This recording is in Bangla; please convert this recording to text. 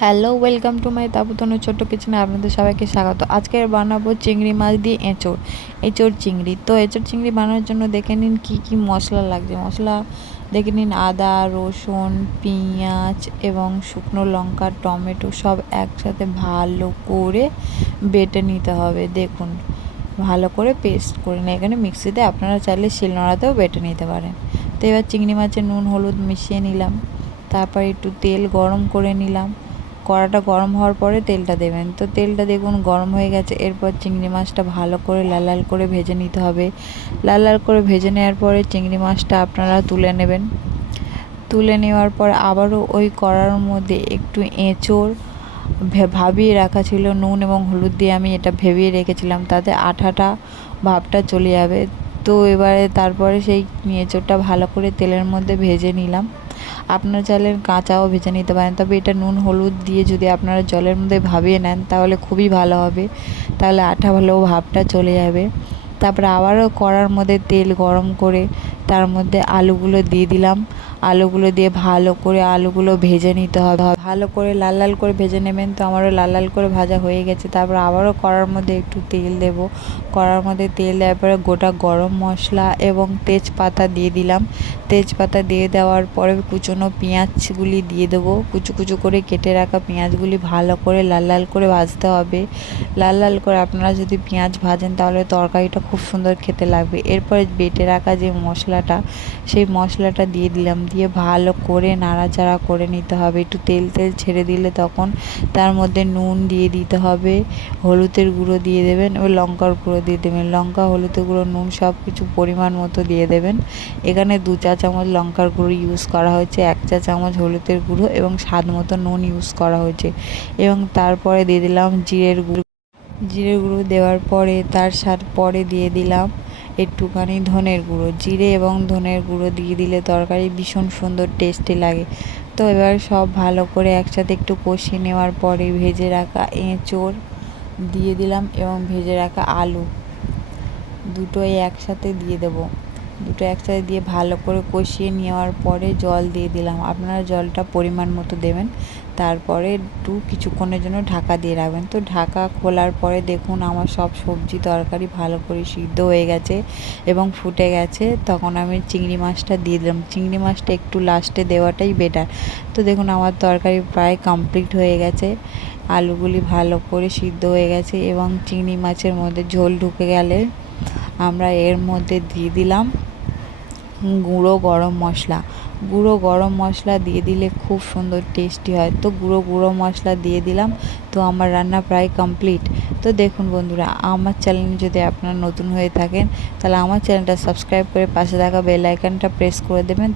হ্যালো, ওয়েলকাম টু মাই তাবুতনু ছোট্ট কিচেনে আপনাদের সবাইকে স্বাগত। আজকে বানাবো চিংড়ি মাছ দিয়ে এঁচোড় চিংড়ি। তো এঁচোড় চিংড়ি বানানোর জন্য দেখে নিন কি কি মশলা লাগছে। মশলা দেখে নিন আদা, রসুন, পেঁয়াজ এবং শুকনো লঙ্কা, টমেটো সব একসাথে ভালো করে বেটে নিতে হবে। দেখুন ভালো করে পেস্ট করে নিন। এখানে মিক্সিতে আপনারা চাইলে শিলনোড়াতেও বেটে নিতে পারেন। তো এবার চিংড়ি মাছের নুন হলুদ মিশিয়ে নিলাম, তারপর একটু তেল গরম করে নিলাম। কড়াটা গরম হওয়ার পরে তেলটা দেবেন। তো তেলটা দেখুন গরম হয়ে গেছে। এরপর চিংড়ি মাছটা ভালো করে লাল লাল করে ভেজে নিতে হবে। লাল লাল করে ভেজে নেওয়ার পরে চিংড়ি মাছটা আপনারা তুলে নেবেন। তুলে নেওয়ার পর আবারও ওই কড়ার মধ্যে একটু এঁচোড় ভাবিয়ে রাখা ছিল, নুন এবং হলুদ দিয়ে আমি এটা ভেবিয়ে রেখেছিলাম, তাতে আঠাটা ভাবটা চলে যাবে। তো এবারে তারপরে সেই এঁচোড়টা ভালো করে তেলের মধ্যে ভেজে নিলাম। আপনারা চাইলে কাঁচাও ভেজে নিতে পারেন, তবে এটা নুন হলুদ দিয়ে যদি আপনারা জলের মধ্যে ভাবিয়ে নেন তাহলে খুবই ভালো হবে, তাহলে আঠা ভালো ভাবটা চলে যাবে। তারপরে আবারও কড়ার মধ্যে তেল গরম করে তার মধ্যে আলুগুলো দিয়ে দিলাম। আলুগুলো দিয়ে ভালো করে আলুগুলো ভেজে নিতে হবে, ভালো করে লাল লাল করে ভেজে নেবেন। তো আমারও লাল লাল করে ভাজা হয়ে গেছে। তারপর আবারও কড়ার মধ্যে একটু তেল দেব। কড়ার মধ্যে তেল দেওয়ার পরে গোটা গরম মশলা এবং তেজপাতা দিয়ে দিলাম। তেজপাতা দিয়ে দেওয়ার পরে কুচনো পেঁয়াজগুলি দিয়ে দেবো। কুচু কুচু করে কেটে রাখা পেঁয়াজগুলি ভালো করে লাল লাল করে ভাজতে হবে। লাল লাল করে আপনারা যদি পেঁয়াজ ভাজেন তাহলে তরকারিটা খুব সুন্দর খেতে লাগবে। এরপরে বেটে রাখা যে মশলাটা, সেই মশলাটা দিয়ে দিলাম। দিয়ে ভালো করে নাড়াচাড়া করে নিতে হবে। একটু তেল তেল ছেড়ে দিলে তখন তার মধ্যে নুন দিয়ে দিতে হবে, হলুদের গুঁড়ো দিয়ে দেবেন ও লঙ্কার গুঁড়ো দিয়ে দেবেন। লঙ্কা, হলুদের গুঁড়ো, নুন সব কিছু পরিমাণ মতো দিয়ে দেবেন। এখানে 2 চা চামচ লঙ্কার গুঁড়ো ইউজ করা হয়েছে, 1 চা চামচ হলুদের গুঁড়ো এবং স্বাদ মতো নুন ইউজ করা হয়েছে। এবং তারপরে দিয়ে দিলাম জিরের গুঁড়ো। জিরের গুঁড়ো দেওয়ার পরে তার পরে দিয়ে দিলাম একটুখানি ধনের গুঁড়ো। জিরে এবং ধনের গুঁড়ো দিয়ে দিলে তরকারি ভীষণ সুন্দর টেস্টি লাগে। তো এবার সব ভালো করে একসাথে একটু কষিয়ে নেওয়ার পরে ভেজে রাখা এঁচোড় দিয়ে দিলাম এবং ভেজে রাখা আলু দুটোই একসাথে দিয়ে দেবো। দুটো একসাথে দিয়ে ভালো করে কষিয়ে নেওয়ার পরে জল দিয়ে দিলাম। আপনারা জলটা পরিমাণ মতো দেবেন। তারপরে একটু কিছুক্ষণের জন্য ঢাকা দিয়ে রাখবেন। তো ঢাকা খোলার পরে দেখুন আমার সব সবজি তরকারি ভালো করে সিদ্ধ হয়ে গেছে এবং ফুটে গেছে। তখন আমি চিংড়ি মাছটা দিয়ে দিলাম। চিংড়ি মাছটা একটু লাস্টে দেওয়াটাই বেটার। তো দেখুন আমার তরকারি প্রায় কমপ্লিট হয়ে গেছে। আলুগুলি ভালো করে সিদ্ধ হয়ে গেছে এবং চিংড়ি মাছের মধ্যে ঝোল ঢুকে গেলে আমরা এর মধ্যে দিয়ে দিলাম গুঁড়ো গরম মশলা। গুঁড়ো গরম মশলা দিয়ে দিলে খুব সুন্দর টেস্টি হয়। তো গুঁড়ো মশলা দিয়ে দিলাম। তো আমার রান্না প্রায় কমপ্লিট। তো দেখুন বন্ধুরা, আমার চ্যানেল যদি আপনারা নতুন হয়ে থাকেন তাহলে আমার চ্যানেলটা সাবস্ক্রাইব করে পাশে থাকা বেল আইকনটা প্রেস করে দেবেন।